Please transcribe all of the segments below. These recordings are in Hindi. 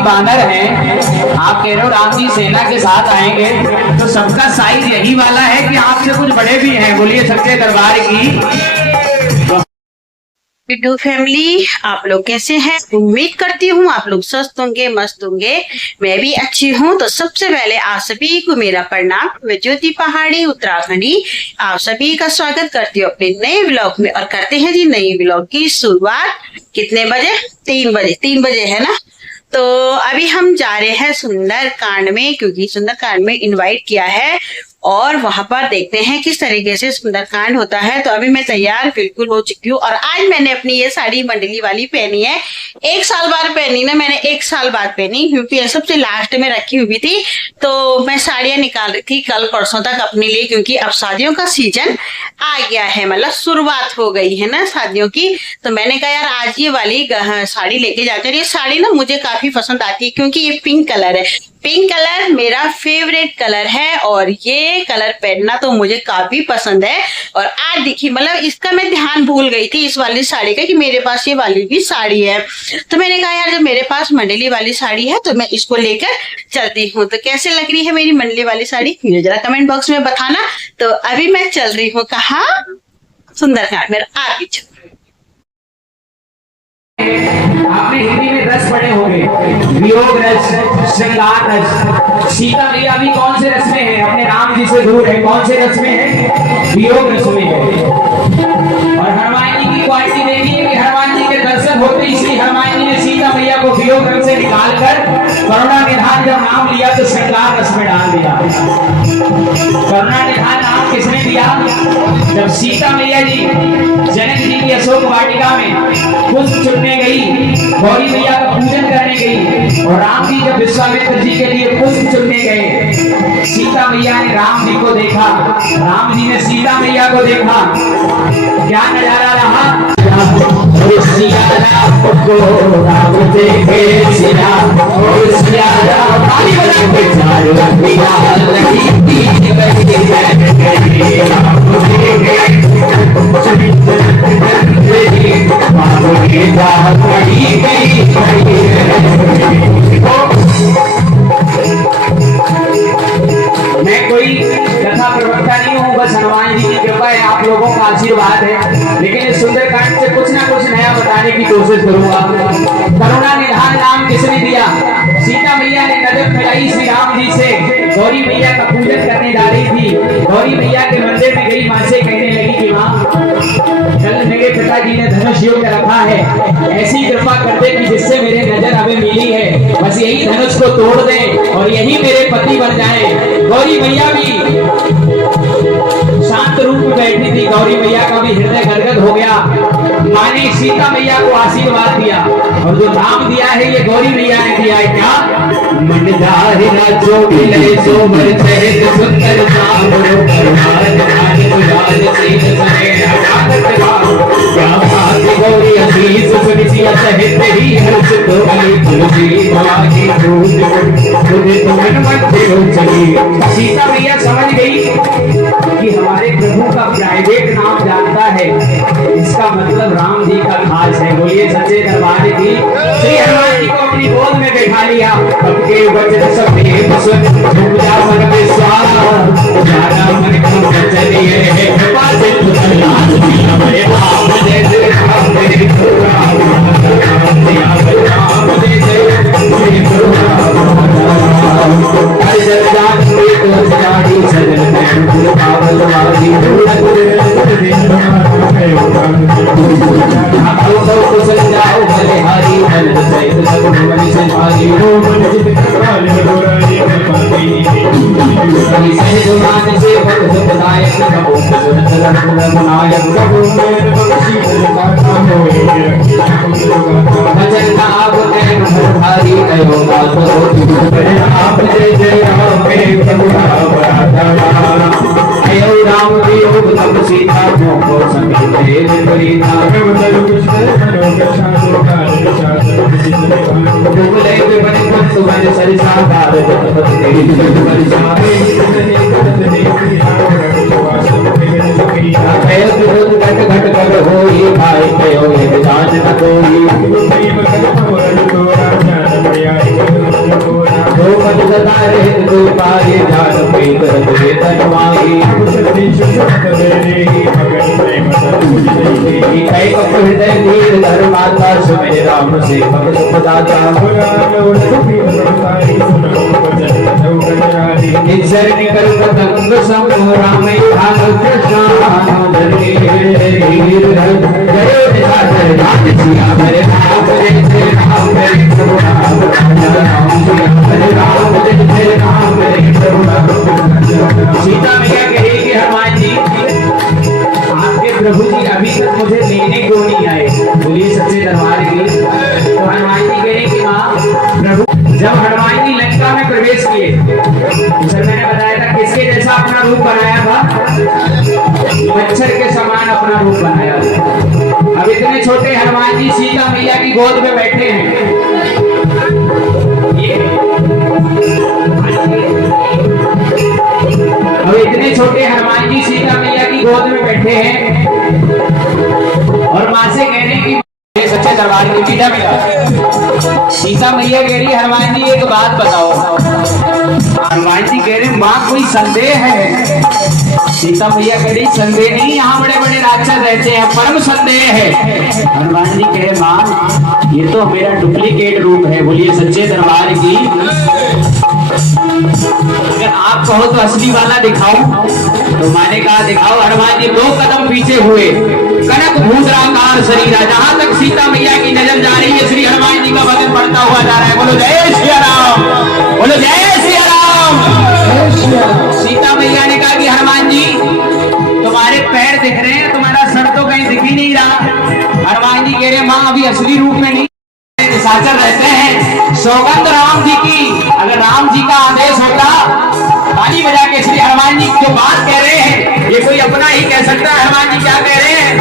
जी बानर हैं, आप कह रहे हो राम जी सेना के साथ आएंगे, तो सबका साइज यही वाला है कि आपसे कुछ बड़े भी हैं? बोलिए सच्चे दरबार की। बिट्टू फैमिली, आप लोग कैसे हैं? उम्मीद करती हूँ आप लोग स्वस्थ होंगे, मस्त होंगे। मैं भी अच्छी हूँ। तो सबसे पहले आप सभी को मेरा प्रणाम। मैं ज्योति पहाड़ी उत्तराखंडी आप सभी का स्वागत करती हूँ अपने नए व्लॉग में। और करते हैं जी नई व्लॉग की शुरुआत। कितने बजे? 3 बजे है ना। तो अभी हम जा रहे हैं सुंदरकांड में, क्योंकि सुंदरकांड में इनवाइट किया है और वहां पर देखते हैं किस तरीके से सुंदरकांड होता है। तो अभी मैं तैयार बिल्कुल हो चुकी हूँ और आज मैंने अपनी ये साड़ी मंडली वाली पहनी है। 1 साल बाद पहनी ना मैंने, 1 साल बाद पहनी, क्योंकि सबसे लास्ट में रखी हुई थी। तो मैं साड़ियां निकाल रही थी कल परसों तक अपने लिए, क्योंकि अब शादियों का सीजन आ गया है, मतलब शुरुआत हो गई है ना शादियों की। तो मैंने कहा यार आज ये वाली साड़ी लेके जाते हैं। ये साड़ी ना मुझे काफी पसंद आती है, क्योंकि ये पिंक कलर है। पिंक कलर मेरा फेवरेट कलर है और ये कलर पहनना तो मुझे काफी पसंद है। और आज देखिए, मतलब इसका मैं ध्यान भूल गई थी इस वाली साड़ी का, कि मेरे पास ये वाली भी साड़ी है। तो मैंने कहा यार जब मेरे पास मंडली वाली साड़ी है तो मैं इसको लेकर चलती हूँ। तो कैसे लग रही है मेरी मंडली वाली साड़ी, मुझे जरा कमेंट बॉक्स में बताना। तो अभी मैं चल रही हूँ कहाँ? सुंदरकांड। मेरा आगे आपने हिंदी में रस पढ़े होंगे, वियोग रस, श्रृंगार रस। सीता मैया भी कौन से रस में है? अपने राम जी से दूर है। कौन से रस में है? वियोग रस में है। और हनुमान जी की क्वालिटी देखिए कि हनुमान जी के दर्शन होते ही श्री हनुमान जी ने सीता मैया को वियोग रस से निकालकर करुणा निधान जब नाम लिया तो श्रृंगार रस में डाल दिया। करुणा निधान नाम किसने दिया? जब सीता मैया जी जनक जी की अशोक वाटिका में पुष्प चुनने गई, गौरी मैया का पूजन करने गई, और राम जी जब विश्वामित्र जी के लिए पुष्प चुनने गए, सीता मैया ने राम जी को देखा, राम जी ने सीता मैया को देखा। क्या नजारा रहा? सिया राम को राम देखे, सिया सिया राम ताली बजा के चारों पिया लगी तीन बजे है राम देखे बाबू के जात पड़ी गई। मैं कोई कथा प्रवक्ता नहीं हूँ, बस हनुमान जी की कृपा है, आप लोगों का आशीर्वाद है। लेकिन इस सुंदरकांड से कुछ ना कुछ नया बताने की कोशिश करूंगा। करुणा निधान नाम किसने दिया? सीता मैया ने नजर मिलाई श्री राम जी से, गौरी मैया का पूजन करने जा रही थी। गौरी मैया के मंदिर में गई, मां से कहने लगी कि मां कल मेरे पिताजी ने धनुष योग रखा है, ऐसी कृपा कर दे कि जिससे मेरे नजर हमें मिली है, बस यही धनुष को तोड़ दे और यही मेरे पति बन जाए। गौरी मैया भी शांत रूप में बैठी थी, गौरी मैया का भी हृदय गदगद हो गया। मां ने सीता मैया को आशीर्वाद दिया, और जो नाम दिया है ये गौरी मैया ने दिया है। क्या? मंदारिना जो मिले सो मर सहित सुंदर नाम रो परमार जान गुलाल सीत सहे आजाद क्या बात गौरी अजीज सुनिसिया सहित ही हर्ष तो गली तुलसी मागी दूध तुझे तुमन मध्य हो चली। सीता मैया समझ गई कि हमारे प्रभु का प्राइवेट नाम जानता है, इसका मतलब राम जी का खास है। बोलिए सच्चे दरबार की। श्री हनुमान जी को अपनी गोद में बैठा लिया, सबके वचन सबके सुन पूजा मन विश्वास जाना मन को चलिए है कृपा से लाज दिया मेरे आप जैसे राम मेरे राम दिया राम जैसे मेरे हर जगह में तो जानी सजन में गुरु पावल वाली आप लोगों को समझाओ भले हरि भल सहित सब मन से भारी हो मन जित काल होराई पाती सही जुबान से भक्त दायक सबो सुरत रघुनाथ नायक सबो मेरे बख्शी का होए भजन आप है भारी कहो बात आप जय जय राम में करुणा बराधा अयो राम वियोग तब सीता को समेत देव परिता बदल कृष्ण मनोगछा लोकाल चार दुबले बने भक्त मन सरिसाकार जगत देवी जगत परिसारे घट घट कर होई भाई कहो ये विधान न कोई संसार हित तो पाए जान पे दर्द वेदन माही कई कप हृदय धीर धर माता सुमेर राम से भगत पदाता निजरनी कर पतंग सम राम ध्यान कृष्ण धरे जय निशाचर राम सिया मेरे राम जय राम मेरे करुणा राम जय राम मेरे करुणा। सीता मैया कह रही कि हनुमान जी आपके प्रभु जी अभी तक मुझे लेने क्यों नहीं आए, बोलिए सच्चे दरबार की। तो हनुमान जी कह रही कि माँ प्रभु जब हनुमान जी लंका में प्रवेश किए सर मैंने बताया था किसके जैसा अपना रूप बनाया था, मच्छर के समान अपना रूप बनाया था। अब इतने छोटे हनुमान जी सीता मैया की गोद में बैठे हैं, अब इतने छोटे हनुमान जी सीता मैया की गोद में बैठे हैं और माँ से कह रहे हैं कि सच्चे दरबार की पीठा मिला। सीता मैया कह रही हनुमान जी एक बात बताओ। हनुमान जी कह रहे माँ कोई संदेह है। सीता मैया कह रही संदेह नहीं, यहाँ बड़े बड़े राक्षस रहते हैं, परम संदेह है। हनुमान जी कहे माँ ये तो मेरा डुप्लीकेट रूप है, बोलिए सच्चे दरबार की। अगर आप कहो तो असली वाला दिखाऊं, तो मैंने कहा दिखाओ। हनुमान जी 2 कदम पीछे हुए, कनक भूषणाकार शरीर, जहां तक सीता मैया की नजर जा रही है श्री हनुमान जी का वजन बढ़ता हुआ जा रहा है। बोलो जय सिया राम, बोलो जय सिया राम। सीता मैया ने कहा कि हनुमान जी तुम्हारे पैर दिख रहे हैं, तुम्हारा सर तो कहीं दिख ही नहीं रहा। हनुमान जी कह रहे माँ अभी असली रूप में नहीं, निशाचर रहते हैं। सौगंध राम जी की, अगर राम जी का आदेश होता, ताली बजा के श्री हनुमान जी जो बात कह रहे हैं ये कोई अपना ही कह सकता है। हनुमान जी क्या कह रहे हैं,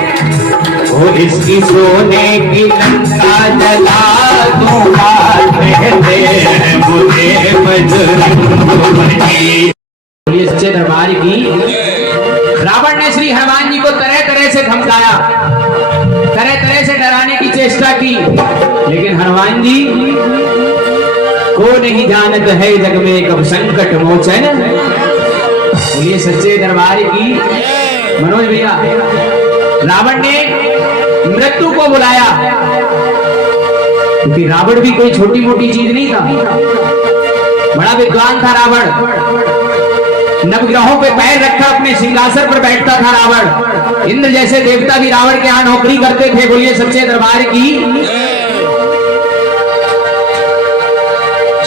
वो इसकी सोने की लंका जला दूंगा, मुझे बोलिए सच्चे दरबार की। रावण ने श्री हनुमान जी को तरह तरह से धमकाया, तरह तरह से डराने की चेष्टा की, लेकिन हनुमान जी को नहीं जानत है जग में कब संकट मोचन, बोलिए सच्चे दरबार की। मनोज भैया रावण ने मृत्यु को बुलाया, क्योंकि रावण भी कोई छोटी मोटी चीज नहीं था, बड़ा विद्वान था रावण। नवग्रहों पे पैर रखा अपने सिंहासन पर बैठता था रावण। इंद्र जैसे देवता भी रावण के यहाँ नौकरी करते थे, बोलिए सच्चे दरबार की।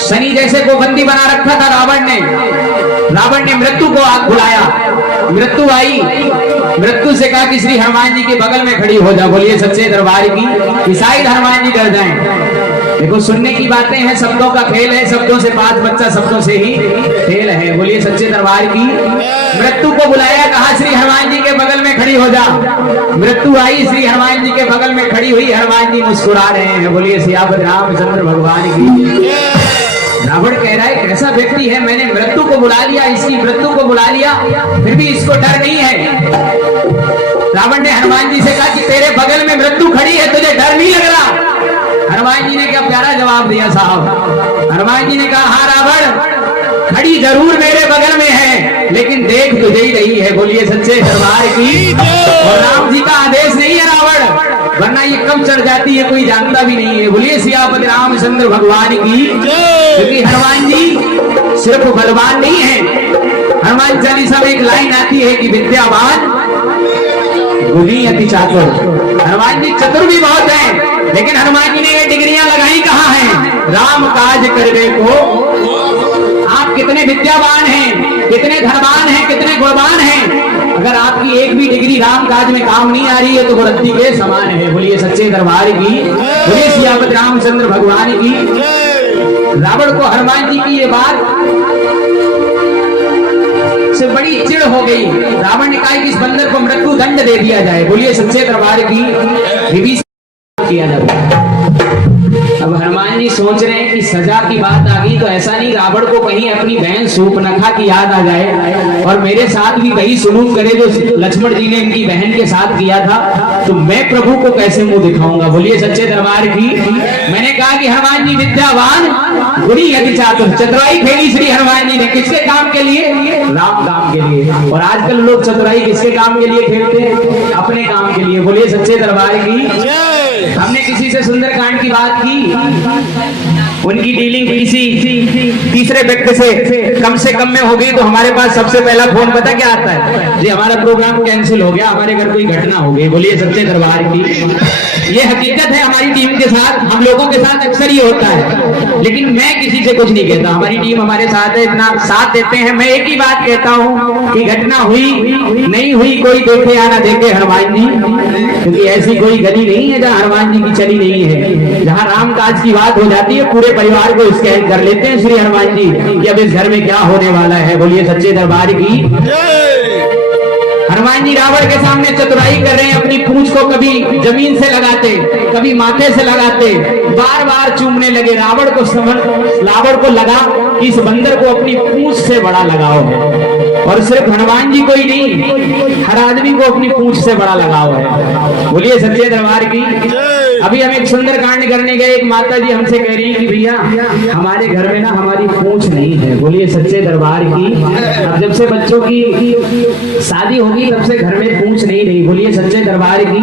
शनि जैसे को बंदी बना रखा था रावण ने। रावण ने मृत्यु को बुलाया, मृत्यु आई, मृत्यु से कहा कि श्री हनुमान जी के बगल में खड़ी हो जा, बोलिए सच्चे दरबार की। शायद हनुमान जी डर जाएं। देखो सुनने की बातें हैं, शब्दों का खेल है, शब्दों से बात बच्चा शब्दों से ही खेल है, बोलिए सच्चे दरबार की। मृत्यु को बुलाया, कहा श्री हनुमान जी के बगल में खड़ी हो जा। मृत्यु आई, श्री हनुमान जी के बगल में खड़ी हुई। हनुमान जी मुस्कुरा रहे हैं, बोलिए सियापति रामचंद्र भगवान की। रावण कह रहा है कैसा व्यक्ति है, मैंने मृत्यु को बुला लिया, इसकी मृत्यु को बुला लिया, फिर भी इसको डर नहीं है। रावण ने हनुमान जी से कहा कि तेरे बगल में मृत्यु खड़ी है, तुझे डर नहीं लग रहा? हनुमान जी ने क्या प्यारा जवाब दिया साहब। हनुमान जी ने कहा हाँ रावण, खड़ी जरूर मेरे बगल में है, लेकिन देख तुझे ही रही है, बोलिए सच्चे दरबार की। और राम जी का आदेश नहीं है रावण, वरना ये कब चढ़ जाती है कोई जानता भी नहीं है, बोलिए सियापति रामचंद्र भगवान की। क्योंकि हनुमान जी सिर्फ बलवान नहीं है, हनुमान चालीसा में एक लाइन आती है कि विद्यावान बुद्धि अति चातुर। हनुमान जी चतुर भी बहुत है, लेकिन हनुमान जी ने ये डिग्रियां लगाई कहाँ हैं? राम काज करने को। आप कितने विद्यावान हैं, कितने धनवान हैं, कितने गुणवान हैं, अगर आपकी एक भी डिग्री राम काज में काम नहीं आ रही है तो वो रत्ती के समान है, बोलिए सच्चे दरबार की। बोलिए सियापति रामचंद्र भगवान की। रावण को हनुमान जी की ये बात से बड़ी चिढ़ हो गई। रावण ने कहा कि इस बंदर को मृत्यु दंड दे दिया जाए, बोलिए सच्चे दरबार की। किया जाता है। अब हनुमान जी सोच रहे हैं कि सजा की बात आ गई तो ऐसा नहीं रावण को कहीं अपनी बहन सूर्पनखा की याद आ जाए और मेरे साथ भी वही सुलूक करे जो लक्ष्मण जी ने इनकी बहन के साथ किया था, तो मैं प्रभु को कैसे मुंह दिखाऊंगा। बोलिए सच्चे दरबार की। मैंने कहा कि हनुमान जी विद्यावान बुरी यदि चातुर, चतुराई खेली श्री हनुमान जी ने किसके काम के लिए? राम काम के लिए। और आजकल लोग चतुराई किसके काम के लिए खेलते हैं? अपने काम के लिए। बोलिए सच्चे दरबार की। हमने किसी से सुंदरकांड की बात की, उनकी डीलिंग किसी तीसरे व्यक्ति से कम में हो गई तो हमारे पास सबसे पहला फोन पता क्या आता है? जी हमारा प्रोग्राम कैंसिल हो गया, हमारे घर कोई घटना हो गई। बोलिए सच्चे दरबार की। ये हकीकत है हमारी टीम के साथ, हम लोगों के साथ अक्सर ही होता है, लेकिन मैं किसी से कुछ नहीं कहता। हमारी टीम हमारे साथ है, इतना साथ देते हैं। मैं एक ही बात कहता हूँ कि घटना हुई नहीं हुई कोई देखे या ना देखे हनुमान जी, क्योंकि ऐसी कोई गली नहीं है जहाँ हनुमान जी की चली नहीं है। जहाँ राम काज की बात हो जाती है पूरे परिवार को स्कैन कर लेते हैं श्री हनुमान जी कि अब इस घर में क्या होने वाला है। बोलिए सच्चे दरबार की। हनुमान जी रावण के सामने चतुराई कर रहे हैं, अपनी पूंछ को कभी जमीन से लगाते, कभी माथे से लगाते, बार बार चूमने लगे। रावण को लगा कि इस बंदर को अपनी पूंछ से बड़ा लगाव है, और सिर्फ हनुमान जी को ही नहीं, हर आदमी को अपनी पूंछ से बड़ा लगाव है। बोलिए सच्चे दरबार की। अभी हम एक सुंदर कांड करने गए, एक माता जी हमसे कह रही कि भैया हमारे घर में ना हमारी पूंछ नहीं है। बोलिए सच्चे दरबार की। अब जब से बच्चों की शादी होगी तब से घर में पूंछ नहीं रही। बोलिए सच्चे दरबार की।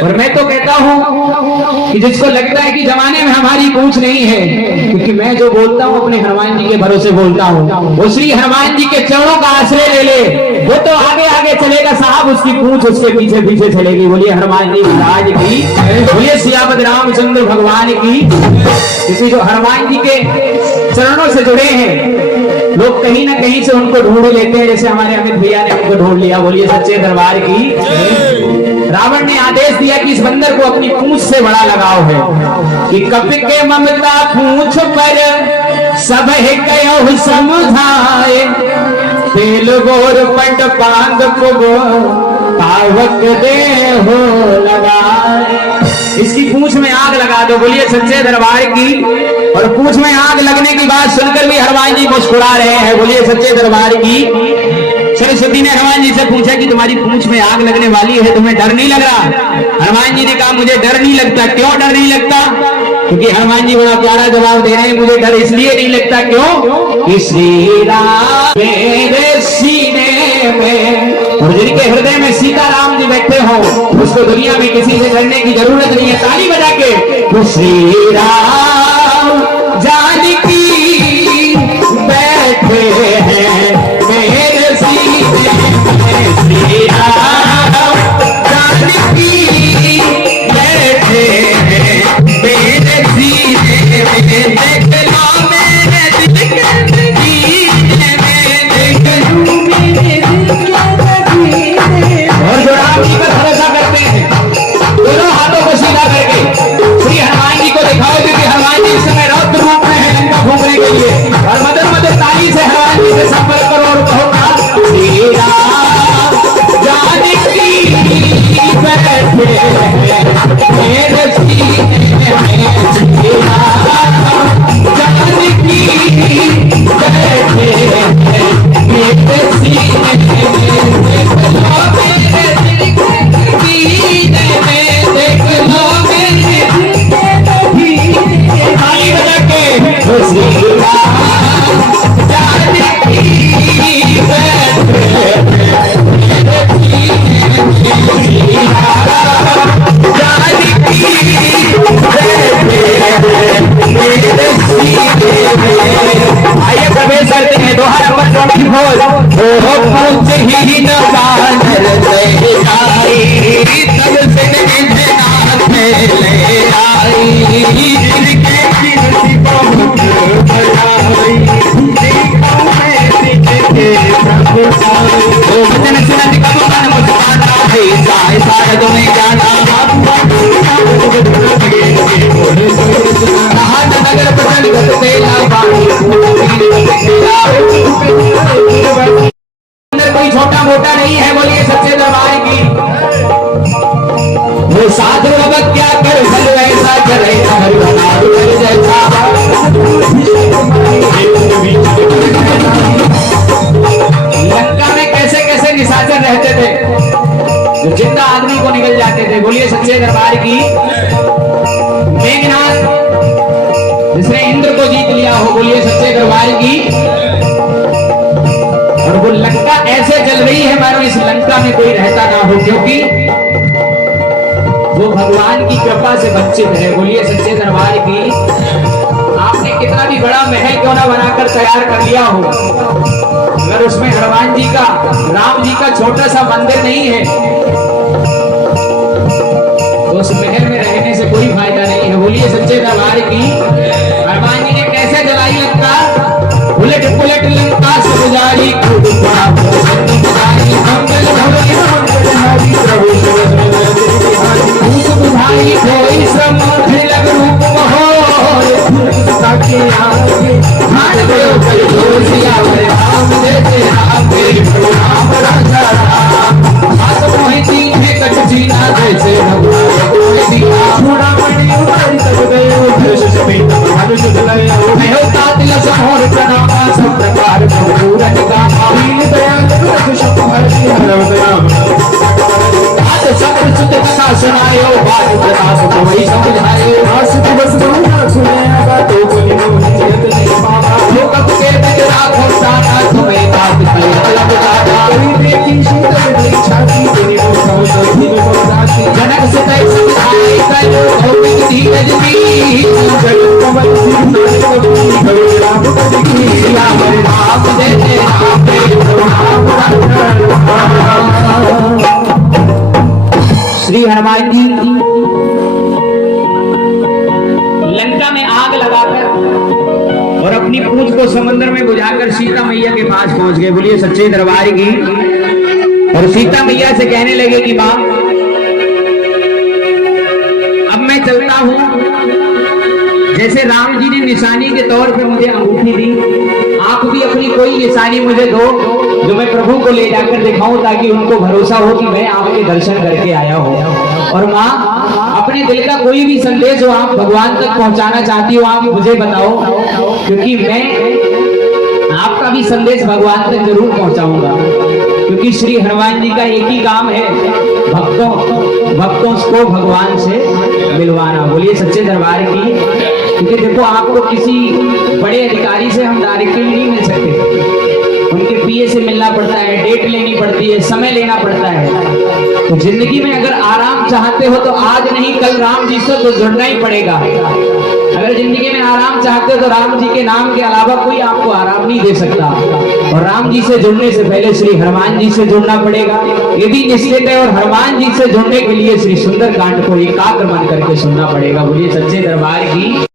और मैं तो कहता हूँ कि जिसको लगता है कि जमाने में हमारी पूंछ नहीं है, क्योंकि मैं जो बोलता हूँ अपने हनुमान जी के भरोसे बोलता हूँ, वो श्री हनुमान जी के चरणों का आश्रय ले ले, वो तो आगे आगे चलेगा साहब, उसकी पूंछ उसके पीछे पीछे चलेगी। बोलिए हनुमान जी महाराज की। बोलिए सियापत रामचंद्र भगवान की। क्योंकि जो हनुमान जी के चरणों से जुड़े हैं लोग कहीं ना कहीं से उनको ढूंढ लेते हैं, जैसे हमारे अमित भैया ने उनको ढूंढ लिया। बोलिए सच्चे दरबार की। रावण ने आदेश दिया कि इस बंदर को अपनी पूंछ से बड़ा लगाव है, कि कपि के ममता पूंछ पर सब है कयो समझाए, तेल गोर पट पांग पुगो पावक दे हो लगाए। इसकी पूंछ में आग लगा दो। बोलिए सच्चे दरबार की। और पूंछ में आग लगने की बात सुनकर भी हनुमान जी मुस्कुरा रहे हैं। बोलिए सच्चे दरबार की। सरस्वती ने हनुमान जी से पूछा कि तुम्हारी पूंछ में आग लगने वाली है, तुम्हें डर नहीं लग रहा? हनुमान जी ने कहा मुझे डर नहीं लगता। क्यों डर नहीं लगता? क्योंकि हनुमान जी बड़ा प्यारा जवाब दे रहे हैं, मुझे डर इसलिए नहीं लगता। क्यों? श्री राम मेरे सीने में, और जिनके हृदय में सीताराम जी बैठे हो उसको दुनिया में किसी से डरने की जरूरत नहीं है। ताली बजा के श्री राम जानकी बैठे हैं मेरे सीने में, श्री राम जानकी बैठे हैं मेरे सीने में, देख लो मेरे दिल के सीने में, देख लो मेरे दिल के। और जो राम जी पर भरोसा करते हैं दोनों हाथों को सीधा करके श्री हनुमान जी को दिखाओ, क्योंकि हनुमान जी इस समय रौद्र रूप में है लंका घूमने के लिए। और मदर मदर ताली से हनुमान जी से संपर्क करो और कहो श्री राम जानकी बैठे हैं मेरे सीने में, श्री राम जानकी बैठे हैं मेरे सीने में, देख लो मेरे दिल के सीने में, देख लो मेरे दिल के। ताली बजा के श्री राम जानकी बैठे हैं मेरे सीने में, श्री राम जानकी बैठे हैं मेरे सीने में। आइए प्रवेश करते हैं दोहा नंबर 24। ओ पूछ ही न बानर ले आई, तब से नाथ ले आई, जिनके कीर्ति बहुत बढ़ाई, देखो मेरे के प्रभु साई। ओ वचन सुनत कब मन मुस्काना है, साय साय तुम्हें जाना नगर बचन गत तेला बाणी कोई छोटा मोटा नहीं है। बोलिए सच्चे दरबार की। वो साधु अब क्या कर दरबार की। और वो लंका ऐसे जल रही है मानो इस लंका में कोई रहता ना हो, क्योंकि वो भगवान की कृपा से बंचित है। बोलिए सच्चे दरबार की। आपने कितना भी बड़ा महल क्यों ना बनाकर तैयार कर लिया हो, अगर उसमें हनुमान जी का, राम जी का छोटा सा मंदिर नहीं है तो उस महल में रहने से कोई फायदा नहीं है। बोलिए सच्चे दरबार की। हनुमान जी ने कैसे जलाई लंका? उलट पुलट लंका से गुजारी, भाई कोई समझ लग रूप सुनायो बात प्रकाश कोई समझाए लोक के बजरा घोषाना तुम्हें बात जनक से तय समझाए करो भौतिक धीरज भी राम देते श्री हनुमान जी लंका में आग लगाकर और अपनी पूंछ को समंदर में बुझाकर सीता मैया के पास पहुंच गए। बोलिए सच्चे दरबार की। और सीता मैया से कहने लगे कि मां अब मैं चलता हूं, जैसे राम जी ने निशानी के तौर पर मुझे अंगूठी दी, आप भी अपनी कोई निशानी मुझे दो जो मैं प्रभु को ले जाकर दिखाऊं, ताकि उनको भरोसा हो कि मैं आपके दर्शन करके आया हूं। और मां अपने दिल का कोई भी संदेश हो आप भगवान तक पहुंचाना चाहती हो, आप मुझे बताओ, क्योंकि मैं आपका भी संदेश भगवान तक जरूर पहुंचाऊंगा। क्योंकि श्री हनुमान जी का एक ही काम है, भक्तों को भगवान से मिलवाना। बोलिए सच्चे दरबार की। क्योंकि देखो आपको किसी बड़े अधिकारी से हम डायरेक्टली नहीं मिल सकते, उनके पीए से मिलना पड़ता है, डेट लेनी पड़ती है, समय लेना पड़ता है। तो जिंदगी में अगर आराम चाहते हो तो आज नहीं कल राम जी से तो जुड़ना ही पड़ेगा। अगर जिंदगी में आराम चाहते हो तो राम जी के नाम के अलावा कोई आपको आराम नहीं दे सकता। और राम जी से जुड़ने से पहले श्री हनुमान जी से जुड़ना पड़ेगा। यदि निश्चित है और हनुमान जी से जुड़ने के लिए श्री सुंदर कांड को एकाग्र मन करके सुनना पड़ेगा। बोलिए सच्चे दरबार की।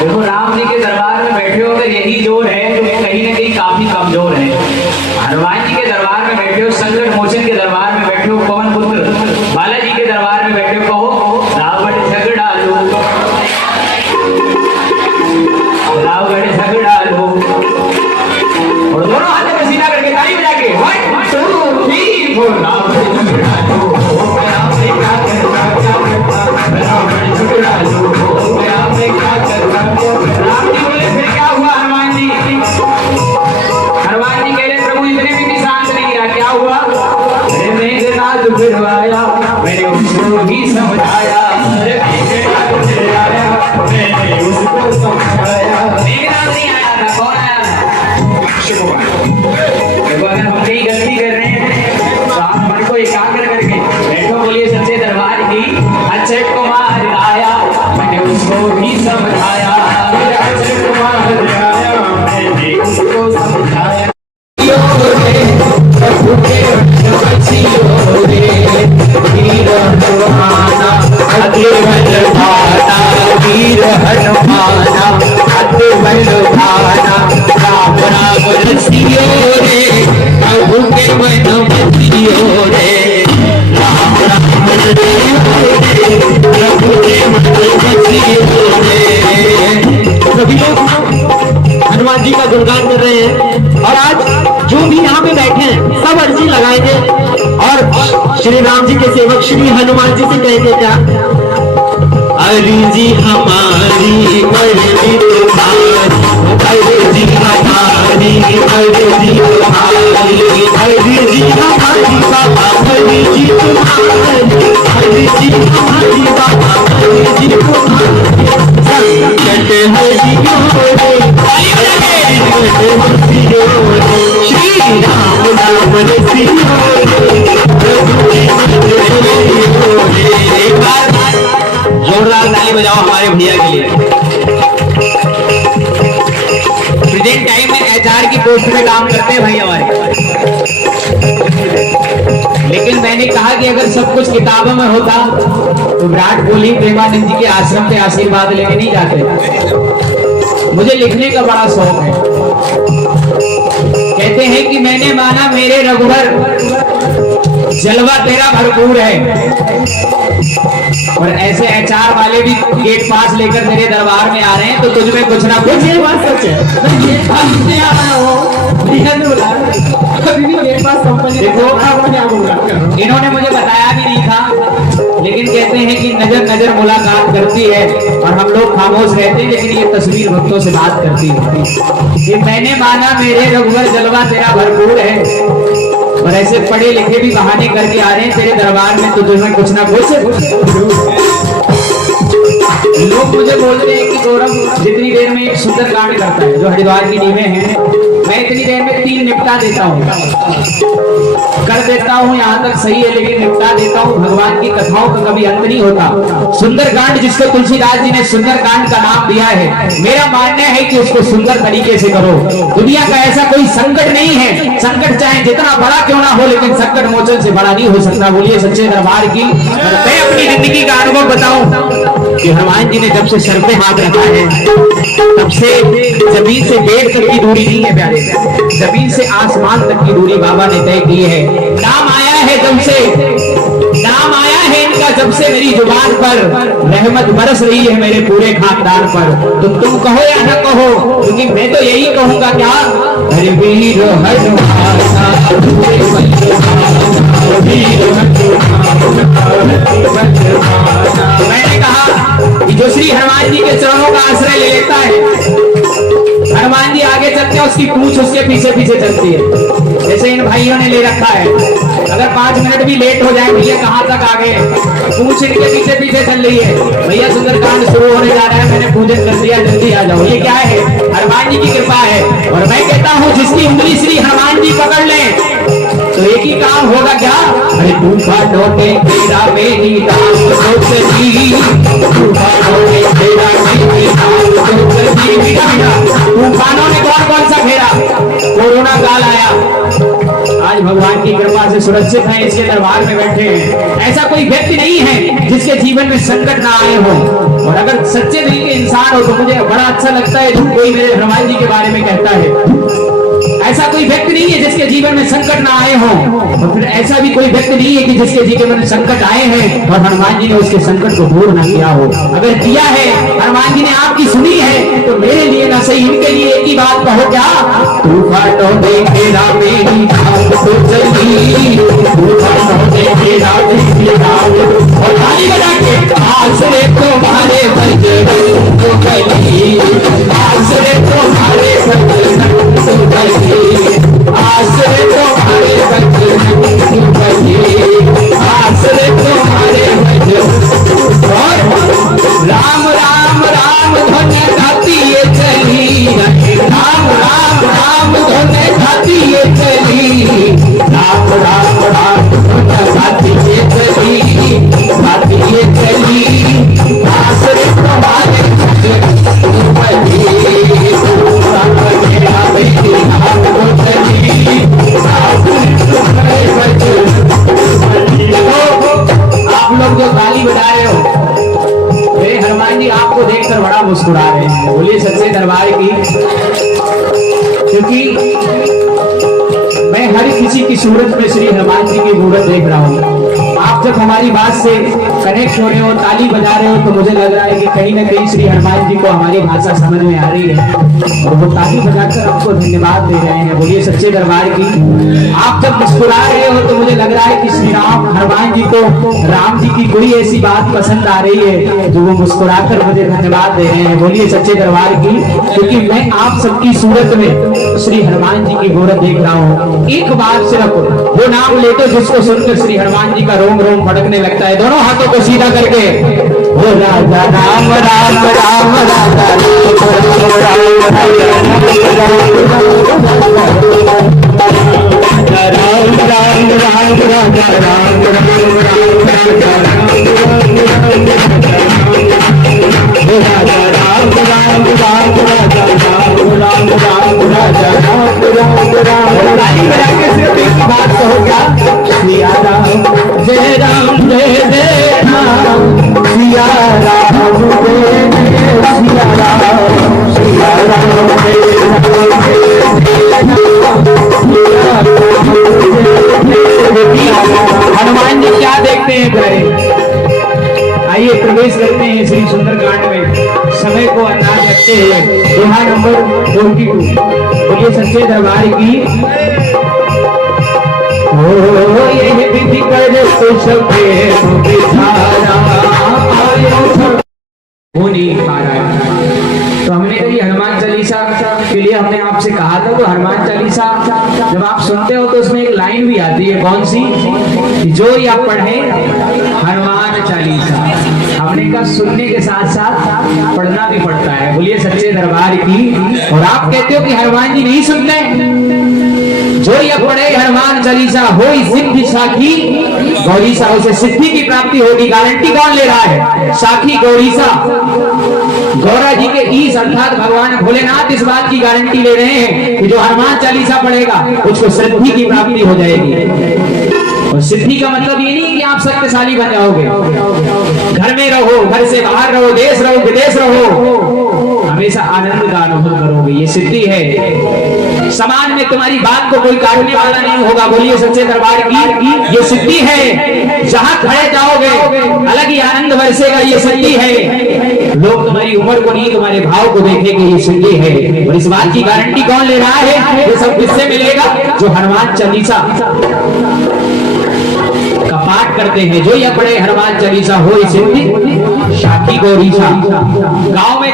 देखो राम जी के दरबार में बैठे हो अगर यही जोर है तो कहीं ना कहीं काफी कमजोर है। हनुमान जी के दरबार में बैठे हो, संकट मोचन के दरबार में बैठे हो, पवन पुत्र बालाजी के दरबार में बैठे हो, कहो रावण झगड़ा लो, रावण झगड़ा लो। और दोनों हाथों में सीना करके ताली बजा के 1 2 3 4 रावण झगड़ा लो, रावण झगड़ा लो। राम जी बोले फिर क्या हुआ? हनुमान जी कह रहे प्रभु इतने में भी शांत नहीं रहा। क्या हुआ? अरे मेघनाथ फिर आया, मैंने उसको भी समझाया, मैंने उसको समझाया। मेघनाथ नहीं आया था, कौन आया था? देखो अगर हम कहीं गलती कर रहे हैं तो आप मन को एकाग्र करके बैठो। बोलिए सच्चे दरबार की। अक्षय कुमार आया, मैंने उसको भी समझाया, अक्षय कुमार आया, मैंने उसको समझाया। वीर हनुमाना अति बलवाना, राम राम रसियो रे, प्रभु के मन बसियो रे, राम राम रसियो रे, प्रभु के मन बसियो रे। सभी लोग हनुमान हनुमान जी का गुणगान कर रहे हैं। और आज जो भी यहाँ पे बैठे हैं सब अर्जी लगाएंगे और श्री राम जी के सेवक श्री हनुमान जी से कहेंगे क्या, अर्जी हमारी मर्जी तुम्हारी, अर्जी हमारी मर्जी तुम्हारी, अर्जी हमारी बाबा मर्जी तुम्हारी, अर्जी हमारी बाबा मर्जी तुम्हारी, संकट हरियो रे, श्री राम नाम रसियो रे। जोरदार ताली बजाओ हमारे भैया के लिए। प्रेजेंट टाइम में एचआर की पोस्ट में काम करते हैं भाई हमारे, लेकिन मैंने कहा कि अगर सब कुछ किताबों में होता तो विराट कोहली प्रेमानंद जी के आश्रम पे आशीर्वाद लेके नहीं जाते। मुझे लिखने का बड़ा शौक है। कहते हैं कि मैंने माना मेरे रघुवर जलवा तेरा भरपूर है, और ऐसे एचआर वाले भी गेट पास लेकर मेरे दरबार में आ रहे हैं तो तुझ में कुछ ना कुछ। ये बात सच है, गेट पास नहीं आ रहा हो, गेट पास कंपनी देखो। इन्होंने मुझे बताया भी नहीं था, लेकिन कहते हैं कि नजर नजर मुलाकात करती है और हम लोग खामोश रहते हैं, लेकिन ये तस्वीर भक्तों से बात करती है। ये मैंने माना मेरे रघुवर जलवा तेरा भरपूर है, और ऐसे पढ़े लिखे भी बहाने करके आ रहे हैं तेरे दरबार में तो तुम्हें कुछ ना कुछ। लोग मुझे बोलते हैं कि गौरव जितनी देर में एक सुंदर कांड करता है जो हरिद्वार की नींवें हैं, मैं इतनी देर में 3 निपटा देता हूँ, कर देता हूँ, यहाँ तक सही है, लेकिन निपटा देता हूँ। भगवान की कथाओं का कभी अंत नहीं होता। सुंदरकांड जिसको तुलसीदास जी ने सुंदरकांड का नाम दिया है, मेरा मानना है कि उसको सुंदर तरीके से करो। दुनिया का ऐसा कोई संकट नहीं है, संकट चाहे जितना बड़ा क्यों ना हो, लेकिन संकट मोचन से बड़ा नहीं हो सकता। बोलिए सच्चे दरबार की। मैं अपनी जिंदगी का अनुभव बताऊं कि हनुमान जी ने जब से सर पे हाथ रखा है तब से जमीन से पेड़ तक की दूरी नहीं है प्यारे, जमीन से आसमान तक की दूरी बाबा ने तय की है। नाम आया है जब से, नाम आया है इनका जब से मेरी जुबान पर, रहमत बरस रही है मेरे पूरे खानदान पर। तो तुम कहो या न कहो, क्योंकि मैं तो यही कहूंगा क्या, हरे वीर मैंने कहा कि जो श्री हनुमान जी के चरणों का आश्रय ले लेता है, हनुमान जी आगे चलते हैं, उसकी पूंछ उसके पीछे पीछे चलती है। जैसे इन भाइयों ने ले रखा है, अगर 5 मिनट भी लेट हो जाए, भैया कहाँ तक आ गए, पूंछ इनके पीछे पीछे चल रही है, भैया सुंदरकांड शुरू होने जा रहा है, मैंने पूजन कर दिया, जल्दी आ जाओ। ये क्या है, हनुमान जी की कृपा है। और मैं कहता हूँ जिसकी उंगली श्री हनुमान जी पकड़ ले तो एक ही काम होगा क्या, अरे तूफा डोटे तेरा मेरी राम सोचती, तूफा डोटे तेरा मेरी राम सोचती। तूफानों ने कौन कौन सा फेरा, कोरोना काल आया, आज भगवान की कृपा से सुरक्षित हैं, इसके दरबार में बैठे हैं। ऐसा कोई व्यक्ति नहीं है जिसके जीवन में संकट ना आए हो। और अगर सच्चे दिल के इंसान हो तो मुझे बड़ा अच्छा लगता है जब कोई मेरे हनुमान जी के बारे में कहता है। ऐसा कोई व्यक्ति नहीं है जिसके जीवन में संकट ना आए हो, और फिर ऐसा भी कोई व्यक्ति नहीं है कि जिसके जीवन में संकट आए हैं और हनुमान जी ने उसके संकट को दूर ना किया हो। अगर किया है, हनुमान जी ने आपकी सुनी है, तो मेरे लिए ना सही, इनके लिए एक ही बात कहो क्या, तूफान तो देखेगा मेरी नाम सोचती, तूफान तो देखेगा मेरी नाम, और ताली बजा के आसरे तुम्हारे बजरंग को गली, आसरे तुम्हारे बजरंग को गली, आसरे तुम्हारे बजरंग को गली, आसरे तुम्हारे बजरंग। और राम राम राम धन गाती ये चली, राम राम राम धन गाती ये चली, राम राम राम धन गाती ये चली, गाती ये चली, आसरे तुम्हारे बजरंग को गली, आप लोग जो ताली बजा रहे हो, मेरे हनुमान जी आपको देखकर बड़ा मुस्कुरा रहे हैं। बोलिए सच्चे दरबार की। क्योंकि मैं हर किसी की सूरत में श्री हनुमान जी की मूरत देख रहा हूँ। आप जब हमारी बात से कनेक्ट हो रहे हो, ताली बजा रहे हो, तो मुझे लग रहा है कि कहीं ना कहीं श्री हनुमान जी को हमारी भाषा समझ में आ रही है और वो ताली बजाकर आपको धन्यवाद दे रहे हैं। बोलिए सच्चे दरबार की। आप जब मुस्कुरा रहे हो तो मुझे लग रहा है कि श्री राम हनुमान जी को राम जी की कोई ऐसी बात पसंद आ रही है जो वो मुस्कुराकर मुझे धन्यवाद दे रहे हैं। बोलिए सच्चे दरबार की। क्योंकि मैं आप सबकी सूरत में श्री हनुमान जी की मूरत देख रहा हूँ। एक बार सिर्फ वो नाम लेते जिसको सुनकर श्री हनुमान जी का रोम रोम फड़कने लगता है। दोनों हाथों को सीधा करके हो राजा राम राम राम राजा बात कहो क्या? सिया राम जय राम जय जय राम, सिया राम जय जय सिया राम, सिया राम जय हनुमान जी क्या देखते हैं करे? आइए प्रवेश करते हैं श्री सुंदरकांड में। समय को अंदाज रखते हैं। दोहा नंबर 42। बोलिए सच्चे दरबार की। ओ ये विधि कर वो नहीं खा रहा है। तो हमने कही हनुमान चालीसा के लिए हमने आपसे कहा था, तो हनुमान चालीसा जब आप सुनते हो तो उसमें एक लाइन भी आती है, कौन सी? जो या पढ़े हनुमान चालीसा। हमने कहा सुनने के साथ साथ पढ़ना भी पड़ता है। बोलिए सच्चे दरबार की। और आप कहते हो कि हनुमान जी नहीं सुनते। जो यह पढ़े हनुमान चालीसा हो सिद्धि साखी गौरीसा, उसे सिद्धि की प्राप्ति होगी। गारंटी कौन ले रहा है? साखी गौरीसा। गौरा जी के ईश अर्थात भगवान भोलेनाथ इस बात की गारंटी ले रहे हैं कि जो हनुमान चालीसा पढ़ेगा उसको सिद्धि की प्राप्ति हो जाएगी। और सिद्धि का मतलब ये नहीं कि आप शक्तिशाली बन जाओगे। घर में रहो, घर से बाहर रहो, देश रहो, विदेश रहो, हमेशा आनंद का अनुभव करोगे। ये सिद्धि है। समाज में तुम्हारी बात को कोई काटने वाला नहीं होगा। बोलिए सच्चे दरबार की। ये सिद्धि है। जहां खड़े जाओगे अलग ही आनंद बरसेगा। ये सिद्धि है। लोग तुम्हारी उम्र को नहीं तुम्हारे भाव को देखेंगे। ये सिद्धि है। और इस बात की गारंटी कौन ले रहा है? ये सब किससे मिलेगा? जो हनुमान चालीसा का पाठ करते हैं। जो यह पढ़े हनुमान चालीसा हो सिद्धि साखी गौरीसा। गांव में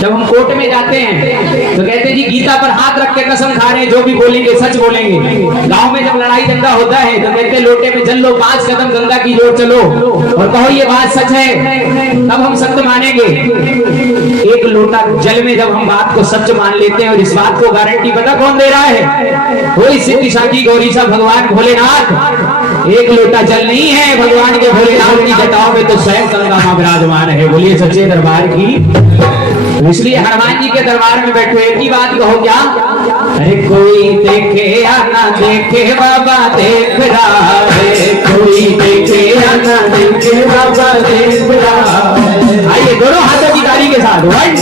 जब हम कोर्ट में जाते हैं तो कहते हैं जी गीता पर हाथ रख के कसम खा रहे हैं, जो भी बोलेंगे सच बोलेंगे। गांव में जब लड़ाई दंगा होता है तो कहते हैं लोटे में जल लो, 5 कदम गंगा की ओर चलो और कहो ये बात सच है, तब हम सत्य मानेंगे। एक लोटा जल में जब हम बात को सच मान लेते हैं, और इस बात को गारंटी पता कौन दे रहा है? वही सिद्धि साखी गौरीसा भगवान भोलेनाथ। एक लोटा जल नहीं है, भगवान के भोलेनाथ की जटाओं में तो स्वयं गंगा मां विराजमान है। बोलिए सच्चे दरबार की। इसलिए हनुमान जी के दरबार में बैठे एक ही बात कहो क्या? अरे कोई देखे या ना देखे बाबा देख रहा है, कोई देखे या ना देखे बाबा देख रहा है। आइए दोनों हाथों की ताली के साथ 1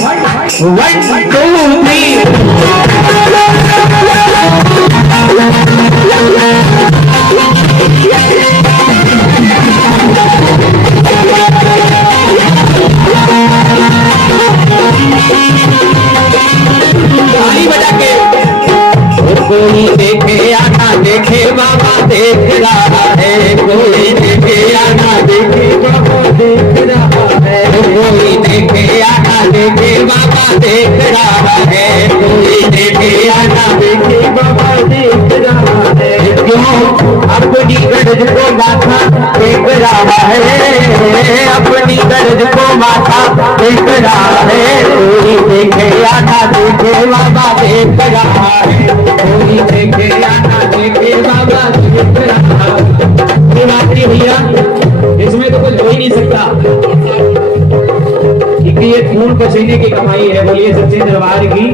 2 3। ताली बजा के। कोई देखे या ना देखे बाबा देख रहा है, कोई देखे या ना देखे बाबा देख रहा है, कोई देखे या ना देखे बाबा देख रहा है, कोई देखे या ना देखे बाबा देख रहा है। क्यों? अपनी गरज को माथा देख रहा है, अपनी गरज को माथा देख रहा है। कोई देखे या ना देखे बाबा देख रहा है, कोई देखे या ना देखे बाबा देख रहा है। ये बात नहीं भैया, इसमें तो कुछ हो ही नहीं सकता, क्योंकि ये खून पसीने की कमाई है। बोलिए सच्चे दरबार की।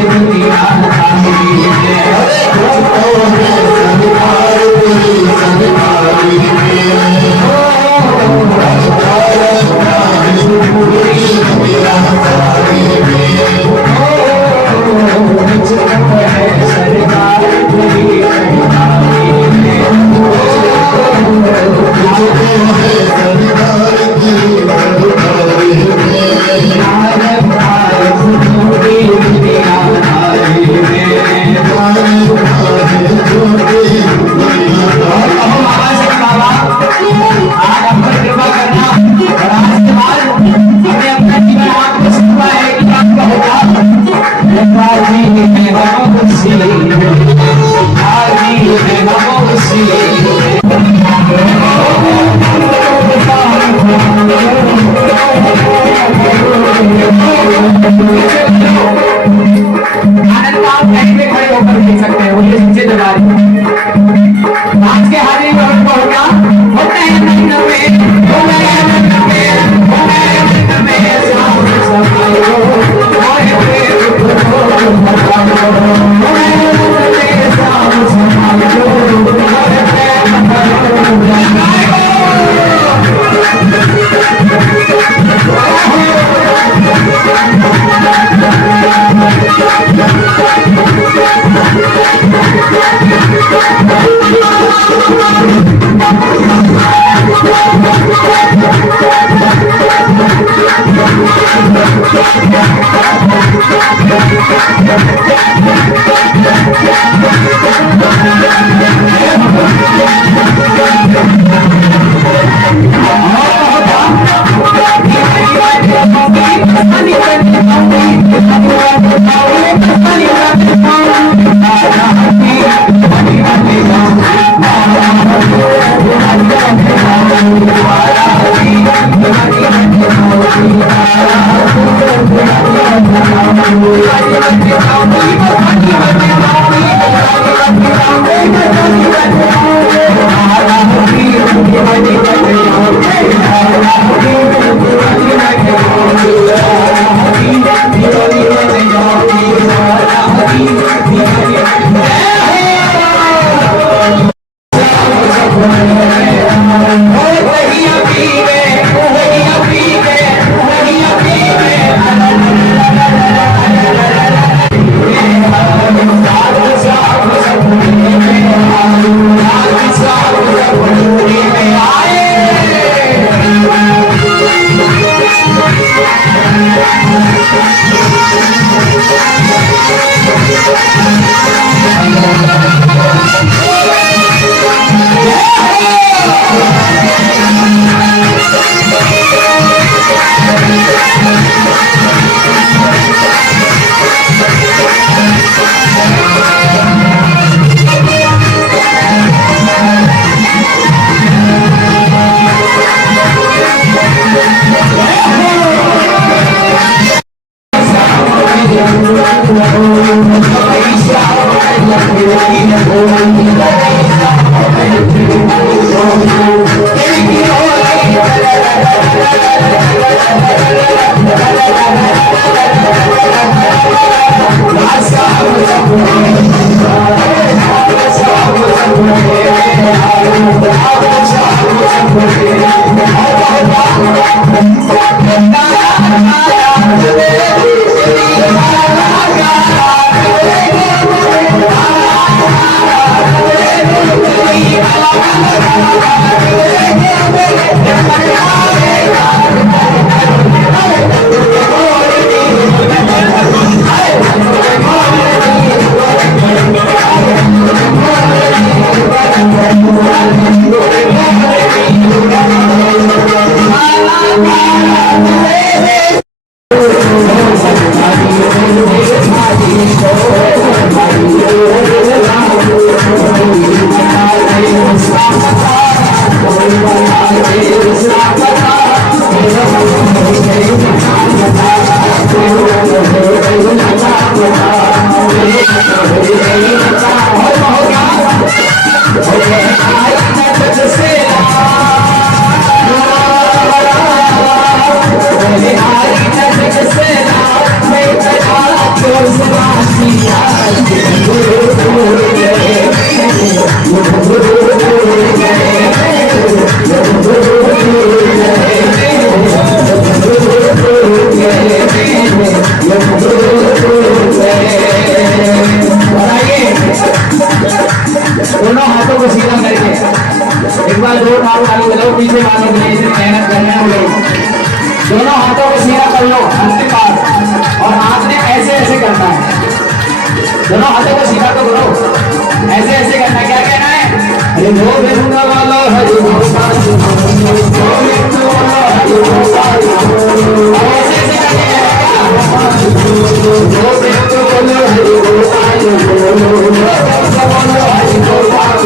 दुनिया सारी पीछे वालों के लिए इतनी मेहनत कर रहे हैं वो लोग। दोनों हाथों को सीधा कर लो अंतिम बार, और हाथ ने ऐसे ऐसे करना है, दोनों हाथों को सीधा तो करो, ऐसे ऐसे करना है। क्या कहना है? हरि गोविंद वालो हरि गोपाल, गोविंद वालो हरि गोपाल, अब ऐसे ऐसे करके कहना गोविंद वालो हरि गोपाल, गोविंद वालो हरि गोपाल।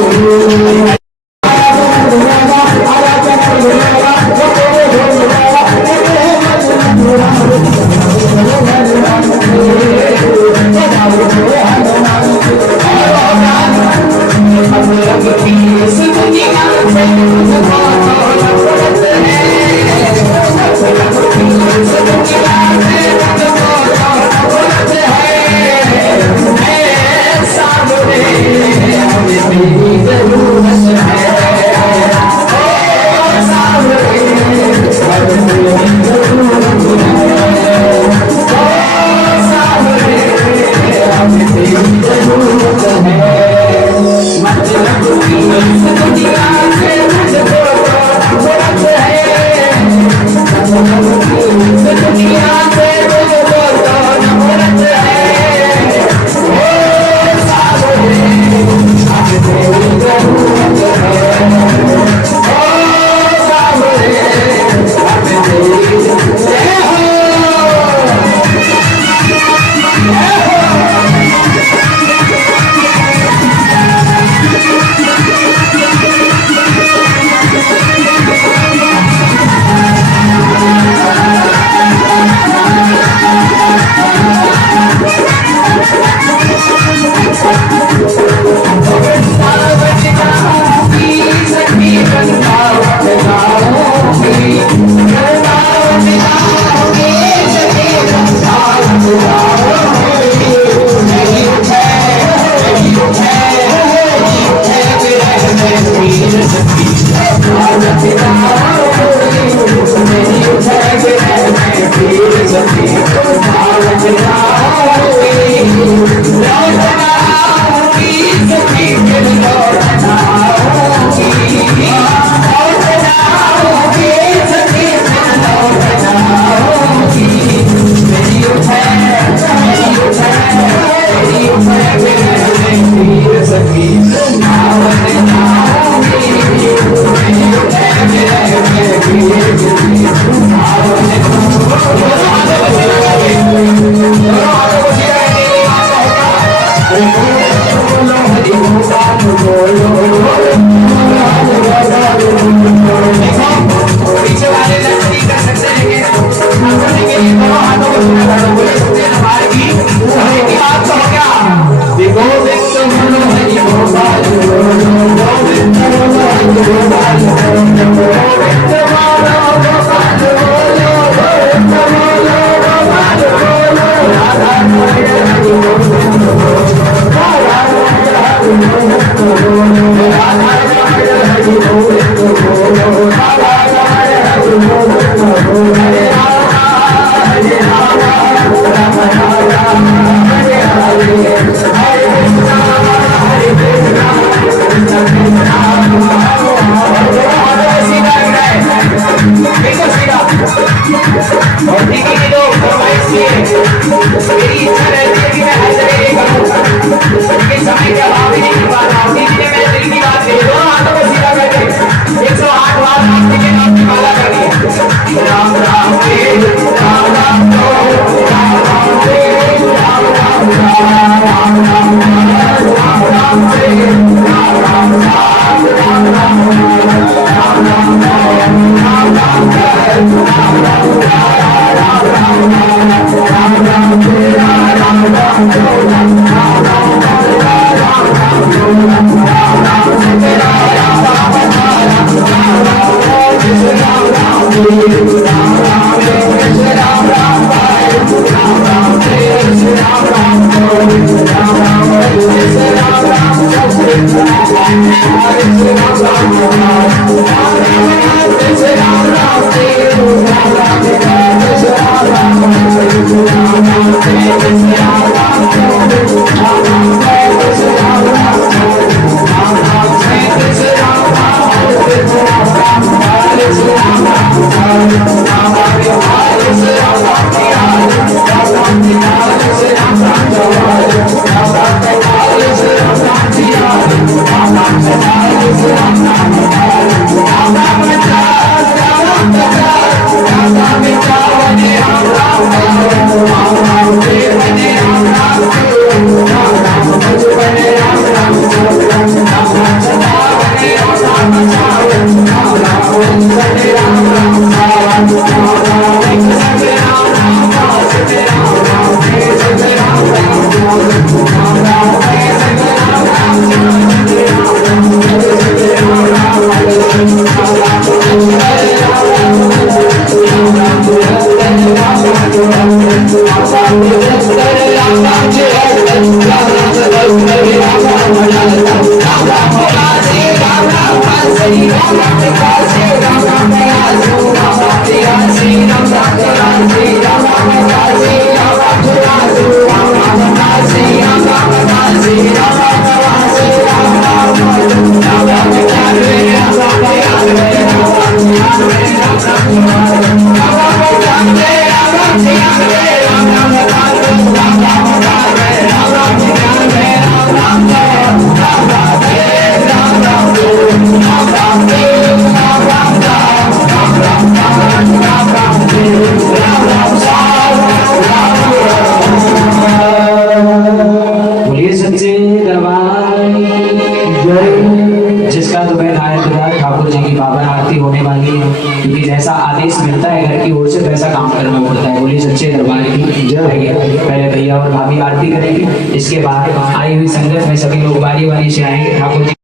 भैया और भाभी आरती करेंगे। इसके बाद आई हुई संगत में सभी लोग बारी बारी से आएंगे। ठाकुर जी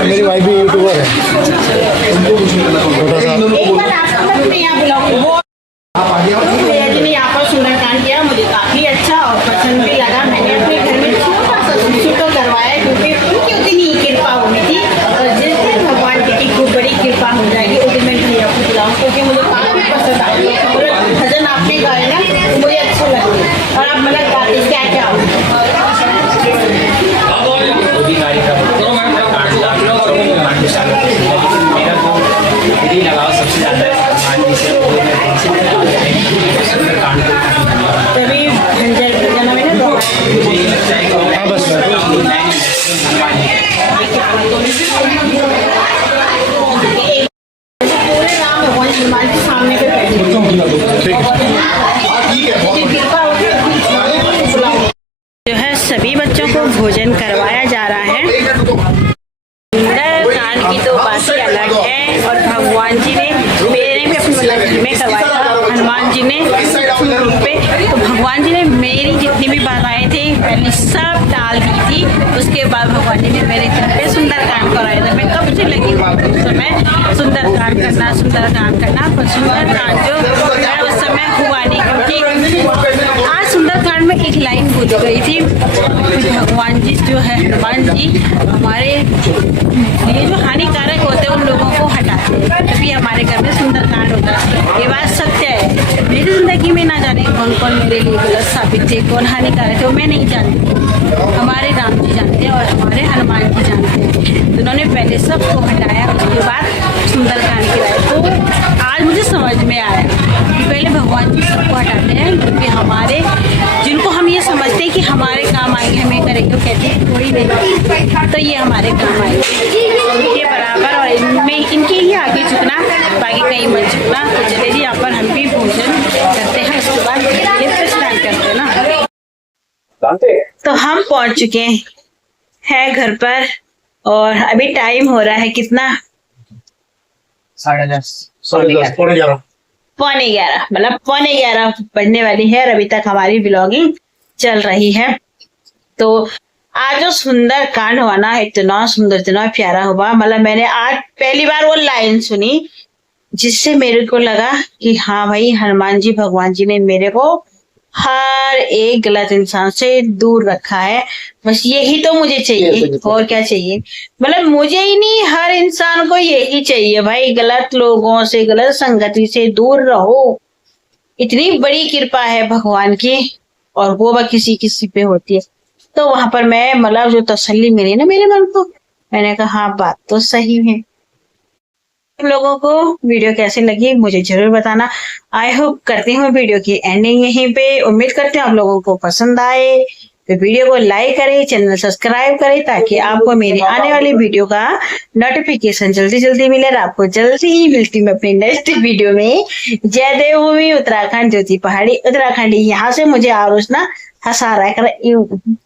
मेरी वाइफ भी यूट्यूबर है। भैया जी ने यहाँ पर सुंदरकांड किया, मुझे काफी अच्छा और पसंद भी लगा। मैंने अपने घर में छोटा सा सुंदर तो करवाया क्योंकि उनकी उतनी कृपा होनी थी और जिस दिन भगवान जी की खूब बड़ी कृपा हो जाएगी उस दिन मैं भैया को बुलाऊँ, क्योंकि मुझे काफी पसंद आया। और भजन आपने गाए ना मुझे अच्छा लगे। और आप मतलब गाते क्या क्या मेरा तो विधि लगाओ सबसे ज्यादा तभी झंझट भजन में ना हाँ बस पूरे राम भगवान हनुमान के सामने पे बैठे जो है सभी बच्चों को भोजन करवाया जा रहा है। सुंदरकांड की तो बात ही अलग है। और भगवान जी ने मेरे भी अपने मतलब घर में करवाया था, हनुमान जी ने रूप पे। तो भगवान जी ने मेरी जितनी भी बाधाएं थी पहले सब टाल दी थी। उसके बाद भगवान जी ने मेरे घर पे सुंदरकांड कराया था। मैं कब से लगी उस समय सुंदरकांड करना पर सुंदरकांड जो है उस समय हुआ नहीं, क्योंकि आज सुंदरकांड में एक लाइन भूल गई थी। भगवान जी जो है हनुमान जी हमारे ये जो हानिकारक होते हैं उन लोगों को हटाते हैं, तभी हमारे घर में सुंदरकांड होता है। ये बात सत्य है। मेरी जिंदगी में ना जाने कौन कौन मेरे लिए गलत साबित थे, कौन हानिकारक थे, मैं नहीं जानती। हमारे राम जी जानते हैं और हमारे हनुमान जी जानते हैं। तो उन्होंने पहले सबको हटाया, उसके बाद सुंदरकांड गिराया। तो आज मुझे समझ में आया कि पहले भगवान जी सबको हटाते हैं, क्योंकि हमारे जिनको हम ये समझते हैं कि हमारे काम आएंगे, हमें करेंगे, वो कहते हैं कोई नहीं, तो ये हमारे काम आएंगे इनके बराबर और इनमें इनके ही आगे झुकना, बाकी कहीं मत झुकना। तो चले जी यहाँ पर हम भी भोजन करते हैं, उसके बाद ये स्नान करते हैं ना। तो हम पहुंच चुके हैं घर पर और अभी टाइम हो रहा है कितना 10:30 11:15 मतलब 11:15 बजने वाली है और अभी तक हमारी ब्लॉगिंग चल रही है। तो आज जो सुंदर कांड हुआ ना, इतना सुंदर इतना प्यारा हुआ। मतलब मैंने आज पहली बार वो लाइन सुनी जिससे मेरे को लगा कि हाँ भाई हनुमान जी भगवान जी ने मेरे को हर एक गलत इंसान से दूर रखा है। बस यही तो मुझे चाहिए, और क्या चाहिए। मतलब मुझे ही नहीं, हर इंसान को यही चाहिए भाई, गलत लोगों से गलत संगति से दूर रहो। इतनी बड़ी कृपा है भगवान की और वो किसी किसी पे होती है। तो वहां पर मैं मतलब जो तसल्ली मिली ना मेरे मन को, मैंने कहा हाँ बात तो सही है। आप लोगों को वीडियो कैसी लगी मुझे जरूर बताना। आई होप करती हूँ वीडियो की एंडिंग यहीं पे। उम्मीद करते हैं आप लोगों को पसंद आए तो वीडियो को लाइक करें, चैनल सब्सक्राइब करें, ताकि आपको मेरी आने वाली वीडियो का नोटिफिकेशन जल्दी जल्दी मिले। और आपको जल्दी ही मिलती मैं अपनी नेक्स्ट वीडियो में। जय देवभूमि उत्तराखंड, ज्योति पहाड़ी उत्तराखंड। यहाँ से मुझे आरोस ना हंसा रहा है।